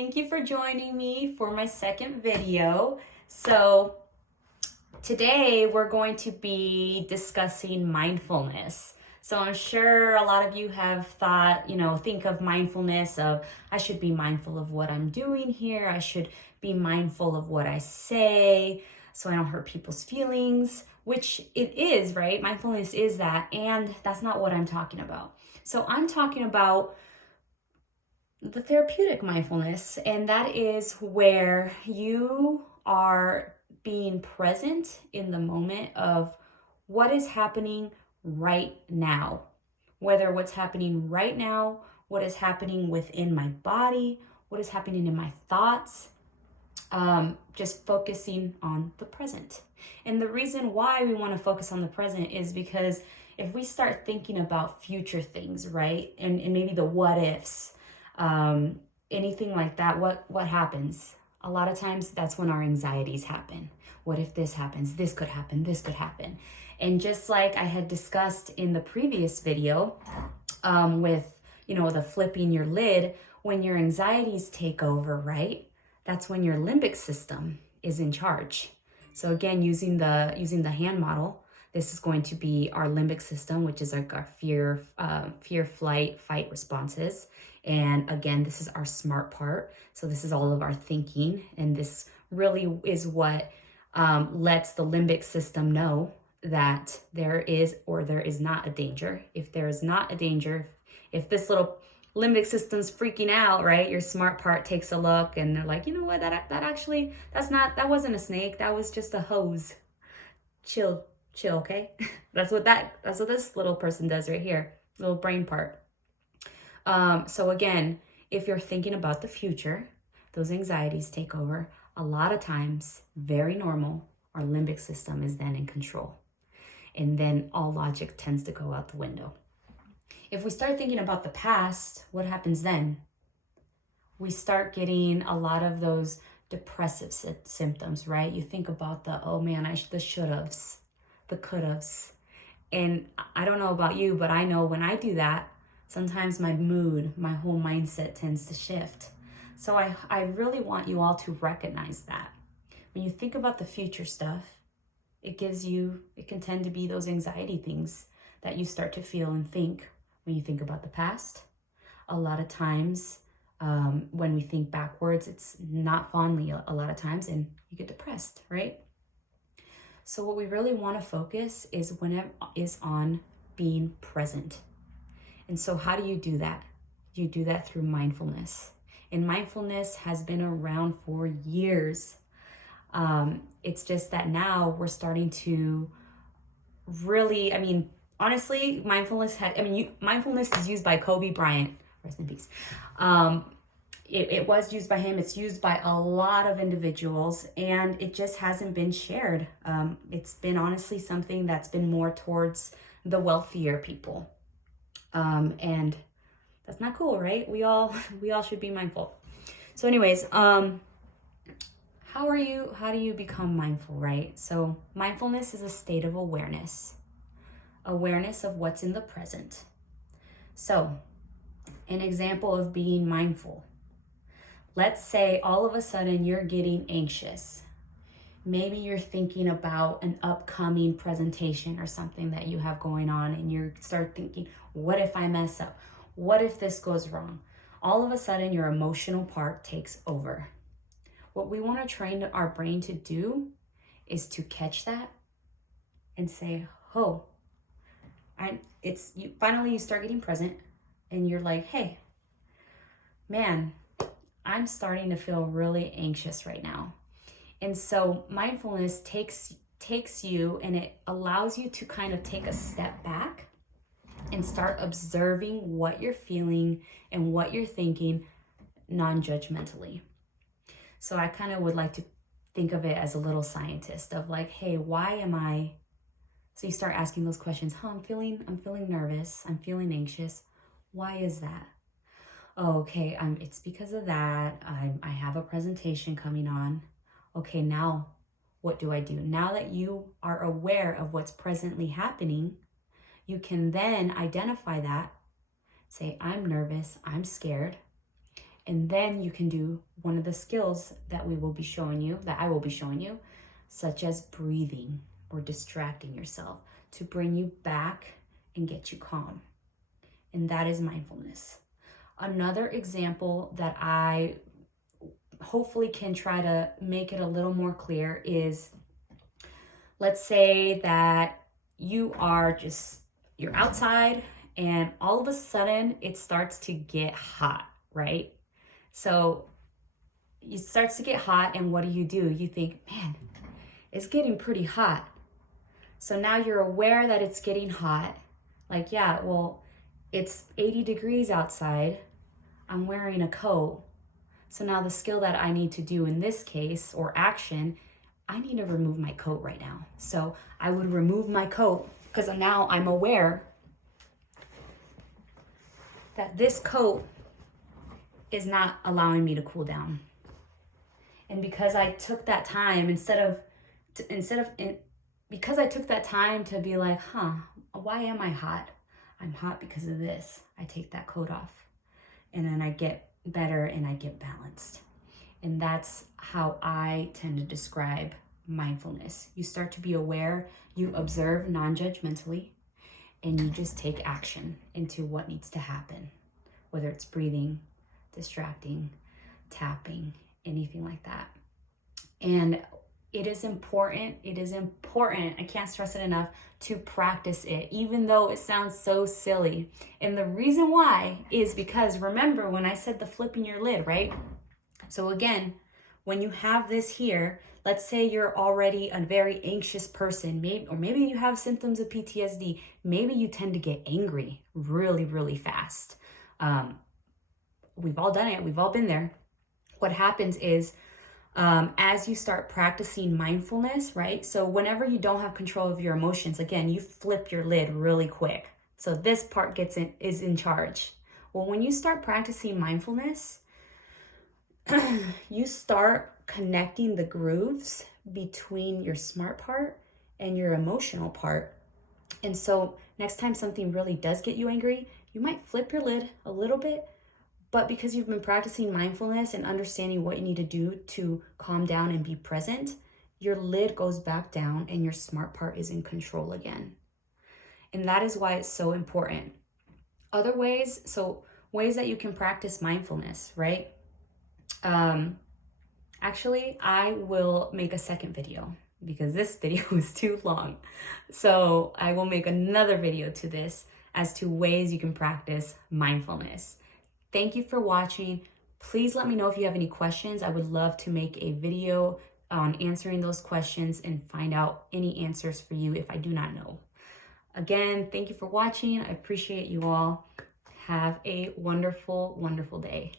Thank you for joining me for my second video. So today we're going to be discussing mindfulness. So I'm sure a lot of you have thought, think of mindfulness of I should be mindful of what I'm doing here. I should be mindful of what I say so I don't hurt people's feelings, which it is, right? Mindfulness is that, and that's not what I'm talking about. So I'm talking about the therapeutic mindfulness, and that is where you are being present in the moment of what is happening right now, whether what's happening right now, what is happening within my body, what is happening in my thoughts, just focusing on the present. And the reason why we want to focus on the present is because if we start thinking about future things, right, and maybe the what ifs, anything like that, what happens? A lot of times that's when our anxieties happen. What if this happens? This could happen, this could happen. And just like I had discussed in the previous video, with, the flipping your lid, when your anxieties take over, right? That's when your limbic system is in charge. So again, using the hand model, this is going to be our limbic system, which is like our fear, flight, fight responses. And again, this is our smart part. So this is all of our thinking. And this really is what lets the limbic system know that there is or there is not a danger. If there is not a danger, if this little limbic system's freaking out, right? Your smart part takes a look and they're like, you know what, that wasn't a snake. That was just a hose. Chill, okay? That's what this little person does right here, little brain part. So again, if you're thinking about the future, those anxieties take over. A lot of times, very normal, our limbic system is then in control. And then all logic tends to go out the window. If we start thinking about the past, what happens then? We start getting a lot of those depressive symptoms, right? You think about the, oh man, the should-haves, the could-haves. And I don't know about you, but I know when I do that, sometimes my mood, my whole mindset tends to shift. So I really want you all to recognize that. When you think about the future stuff, it can tend to be those anxiety things that you start to feel and think. When you think about the past, a lot of times when we think backwards, it's not fondly a lot of times, and you get depressed, right? So what we really want to focus is on being present. And so how do you do that? You do that through mindfulness. And mindfulness has been around for years. It's just that now we're starting to really, honestly, mindfulness is used by Kobe Bryant, rest in peace. It was used by him. It's used by a lot of individuals, and it just hasn't been shared. It's been honestly something that's been more towards the wealthier people. And that's not cool, right? We all should be mindful. So anyways, how do you become mindful, right? So mindfulness is a state of awareness of what's in the present. So an example of being mindful. Let's say all of a sudden you're getting anxious. Maybe you're thinking about an upcoming presentation or something that you have going on, and you start thinking, what if I mess up? What if this goes wrong? All of a sudden your emotional part takes over. What we want to train our brain to do is to catch that and say, oh, finally you start getting present, and you're like, hey, man, I'm starting to feel really anxious right now. And so mindfulness takes you, and it allows you to kind of take a step back and start observing what you're feeling and what you're thinking non-judgmentally. So I kind of would like to think of it as a little scientist of like, hey, why am I? So you start asking those questions. I'm feeling nervous. I'm feeling anxious. Why is that? Oh, okay. It's because of that. I have a presentation coming on. Okay, now what do I do? Now that you are aware of what's presently happening, you can then identify that, say, I'm nervous, I'm scared, And then you can do one of the skills that we will be showing you, that I will be showing you, such as breathing or distracting yourself to bring you back and get you calm. And that is mindfulness. Another example that I hopefully can try to make it a little more clear is, let's say that you're outside and all of a sudden it starts to get hot, right? So it starts to get hot, and what do? You think, man, it's getting pretty hot. So now you're aware that it's getting hot. Like, yeah, well, it's 80 degrees outside. I'm wearing a coat. So now the skill that I need to do in this case, or action, I need to remove my coat right now. So I would remove my coat because now I'm aware that this coat is not allowing me to cool down. And because I took that time, because I took that time to be like, why am I hot? I'm hot because of this. I take that coat off, and then I get better and I get balanced. And that's how I tend to describe mindfulness. You start to be aware, you observe non-judgmentally, and you just take action into what needs to happen, whether it's breathing, distracting, tapping, anything like that. And it is important, I can't stress it enough, to practice it, even though it sounds so silly. And the reason why is because, remember when I said the flipping your lid, right? So again, when you have this here, let's say you're already a very anxious person, maybe you have symptoms of PTSD, maybe you tend to get angry really, really fast. We've all done it, we've all been there. What happens is, as you start practicing mindfulness, right? So whenever you don't have control of your emotions, again, you flip your lid really quick. So this part is in charge. Well, when you start practicing mindfulness, you start connecting the grooves between your smart part and your emotional part. And so next time something really does get you angry, you might flip your lid a little bit, but because you've been practicing mindfulness and understanding what you need to do to calm down and be present, your lid goes back down and your smart part is in control again. And that is why it's so important. Other ways, ways that you can practice mindfulness, right? Actually, I will make a second video because this video is too long. So I will make another video to this as to ways you can practice mindfulness. Thank you for watching. Please let me know if you have any questions. I would love to make a video on answering those questions and find out any answers for you if I do not know. Again, thank you for watching. I appreciate you all. Have a wonderful, wonderful day.